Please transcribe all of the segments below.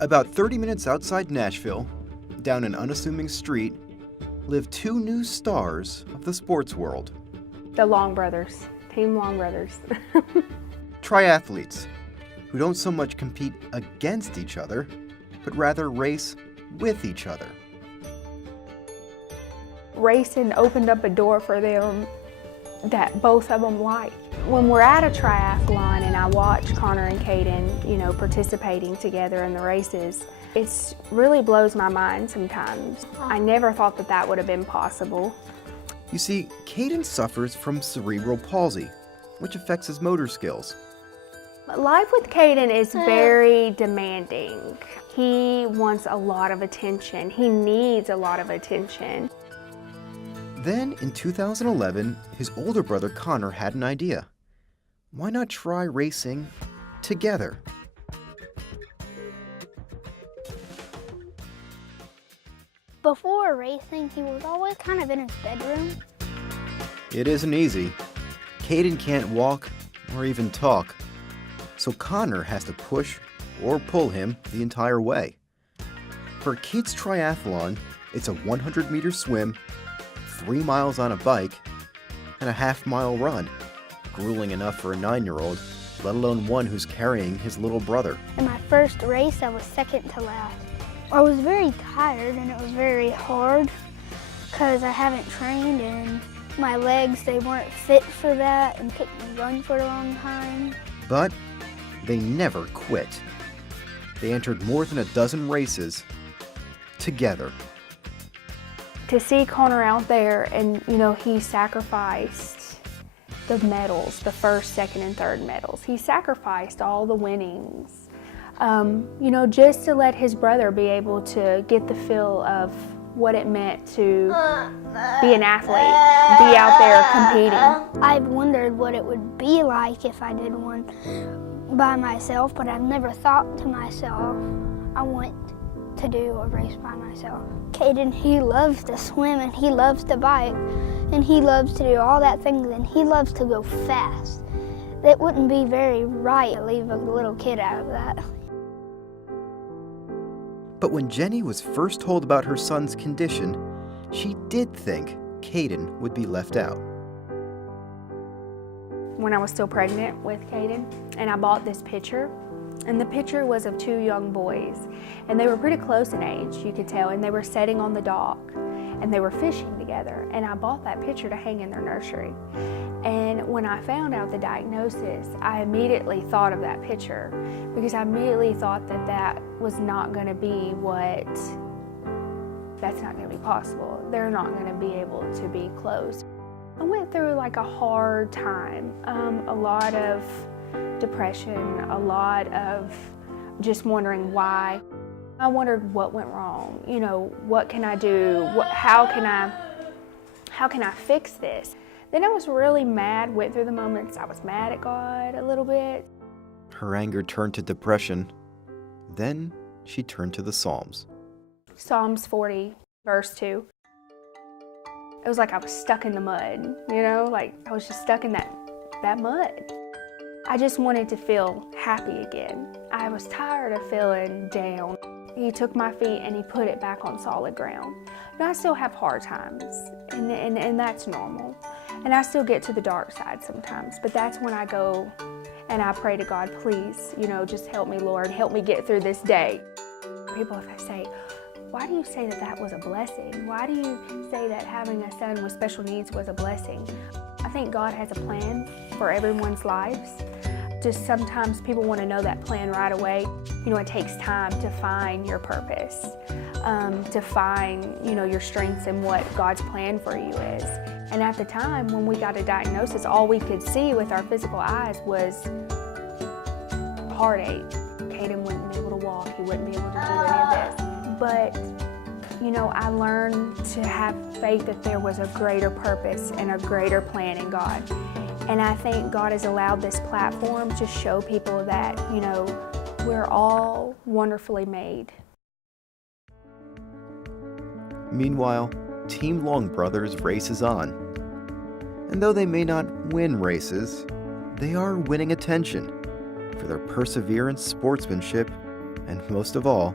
About 30 minutes outside Nashville, down an unassuming street, live two new stars of the sports world. The Long Brothers, Team Long Brothers. Triathletes, who don't so much compete against each other, but rather race with each other. Racing opened up a door for them that both of them like. When we're at a triathlon and I watch Connor and Caden, participating together in the races, it really blows my mind sometimes. I never thought that that would have been possible. You see, Caden suffers from cerebral palsy, which affects his motor skills. Life with Caden is very demanding. He wants a lot of attention. He needs a lot of attention. Then, in 2011, his older brother Connor had an idea. Why not try racing together? Before racing, he was always kind of in his bedroom. It isn't easy. Caden can't walk or even talk, so Connor has to push or pull him the entire way. For a kids' triathlon, it's a 100-meter swim, 3 miles on a bike, and a half-mile run. Grueling enough for a 9-year-old, let alone one who's carrying his little brother. In my first race, I was second to last. I was very tired and it was very hard because I haven't trained and my legs, they weren't fit for that and couldn't run for a long time. But they never quit. They entered more than a dozen races together. To see Connor out there and, he sacrificed the medals, the first, second, and third medals. He sacrificed all the winnings, just to let his brother be able to get the feel of what it meant to be an athlete, be out there competing. I've wondered what it would be like if I did one by myself, but I've never thought to myself, I want to do a race by myself. Caden, he loves to swim and he loves to bike and he loves to do all that things and he loves to go fast. It wouldn't be very right to leave a little kid out of that. But when Jenny was first told about her son's condition, she did think Caden would be left out. When I was still pregnant with Caden, and I bought this picture, and the picture was of two young boys, and they were pretty close in age, you could tell, and they were sitting on the dock, and they were fishing together, and I bought that picture to hang in their nursery. And when I found out the diagnosis, I immediately thought of that picture, because I immediately thought that that was not going to be that's not going to be possible. They're not going to be able to be close. I went through like a hard time, a lot of depression, a lot of just wondering why. I wondered what went wrong. What can I do? How can I fix this? Then I was really mad, went through the moments I was mad at God a little bit. Her anger turned to depression. Then she turned to the Psalms. Psalms 40, verse 2. It was like I was stuck in the mud, like I was just stuck in that mud. I just wanted to feel happy again. I was tired of feeling down. He took my feet and he put it back on solid ground. I still have hard times, and that's normal. And I still get to the dark side sometimes, but that's when I go and I pray to God, please, just help me, Lord, help me get through this day. People, if I say, why do you say that that was a blessing? Why do you say that having a son with special needs was a blessing? I think God has a plan for everyone's lives. Just sometimes people want to know that plan right away. It takes time to find your purpose, to find, your strengths and what God's plan for you is. And at the time when we got a diagnosis, all we could see with our physical eyes was heartache. Caden wouldn't be able to walk, he wouldn't be able to do any of this. But, I learned to have faith that there was a greater purpose and a greater plan in God. And I think God has allowed this platform to show people that, we're all wonderfully made. Meanwhile, Team Long Brothers races on. And though they may not win races, they are winning attention for their perseverance, sportsmanship, and most of all,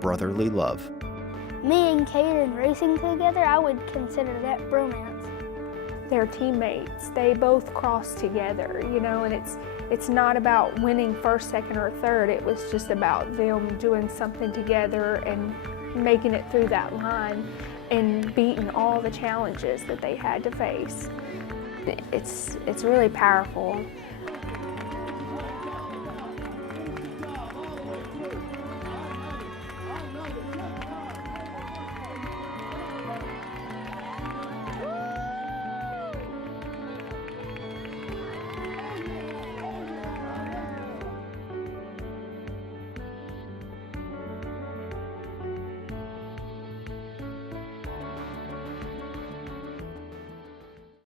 brotherly love. Me and Caden racing together, I would consider that bromance. They're teammates. They both cross together, and it's not about winning first, second, or third. It was just about them doing something together and making it through that line and beating all the challenges that they had to face. It's really powerful.